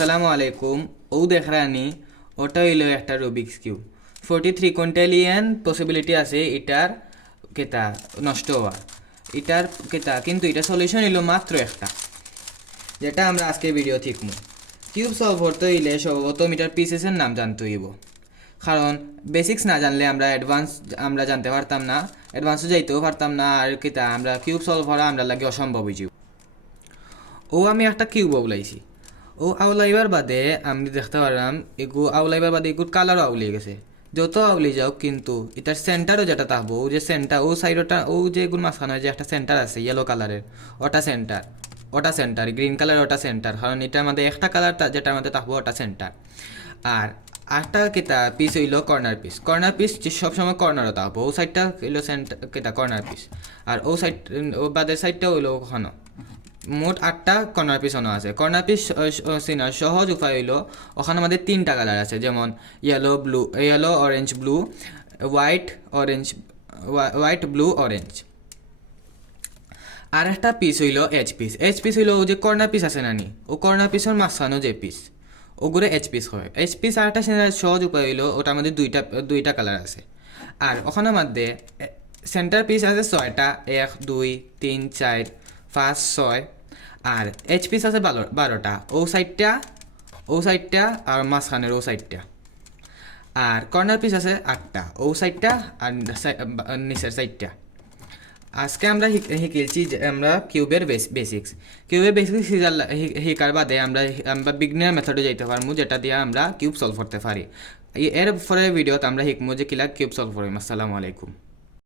আসসালামু আলাইকুম। ও দেখরানি ওটা হইল একটা রুবিক্স কিউব। 43 কোয়ান্টালিয়ান পসিবিলিটি আছে এটার কেতা নষ্ট হওয়ার, এটার কেতা, কিন্তু এটা সলিউশন হইল মাত্র একটা, যেটা আমরা আজকে ভিডিও শিখবো। কিউব সলভ করতে হইলে সম্ভবত এটার পিসেসের নাম জানতে হইব, কারণ বেসিক্স না জানলে আমরা অ্যাডভান্স আমরা জানতে পারতাম না, অ্যাডভান্সও যাইতেও পারতাম না, আর কেতা আমরা কিউব সলভ করা আমরা লাগে অসম্ভব হয়েছি। ও আমি একটা কিউব আউলাইছি, ও আউলাইবার বাদে আমি দেখতে পারলাম এগু আউলাইবার বাদে এগুর কালারও আউলিয়ে গেছে। যত আউলি যাও কিন্তু এটার সেন্টারও যেটা থাকবো, ও যে সেন্টার ও সাইডটা ও যে এগুর মাঝখানে যে একটা সেন্টার আছে ইয়েলো কালারের, ওটা সেন্টার গ্রিন কালারের ওটা সেন্টার, কারণ এটার মধ্যে একটা কালার যেটার মধ্যে থাকবো ওটা সেন্টার। আর আরেকটা কেতা পিস হইলো কর্নার পিস যে সবসময় কর্নারও থাকবো, ও সাইডটা হইলো সেন্টার কেতা কর্নার পিস, আর ও সাইড ও বাদের সাইডটা হইলো ওখানো। মোট 8টা কর্নার পিছনও আছে। কর্নার পিস চিনার সহজ উপায় হইল, ওখানে আমাদের 3টা কালার আছে, যেমন yellow orange blue, white blue orange. আর একটা পিস হইল এইচ পিস হইল ও যে কর্নার পিস আছে নানি, ও কর্নার পিসের মাঝখানো যে পিস ওগুলো এইচ পিস হয়। এইচ পিস আর একটা সহজ উপায় হইল, ওটার মধ্যে দুইটা কালার আছে। আর ওখানের মধ্যে সেন্টার পিস আছে 6টা, 1 2 3 4 5 6, আর এইচ পিস আছে 12টা, ও সাইডটা আর মাঝখানের ও সাইডটা। আর কর্নার পিস আছে 8টা, ও সাইডটা আর নিচের সাইডটা। আজকে আমরা শিখেছি যে আমরা কিউবের বেসিক্স শিকার বাদে আমরা বিগিনার মেথডে যাইতে পারবো, যেটা দিয়ে আমরা কিউব সলভ করতে পারি। এর পরের ভিডিওতে আমরা শিখবো যে কিলা কিউব সলভ করিম। আসসালামু আলাইকুম।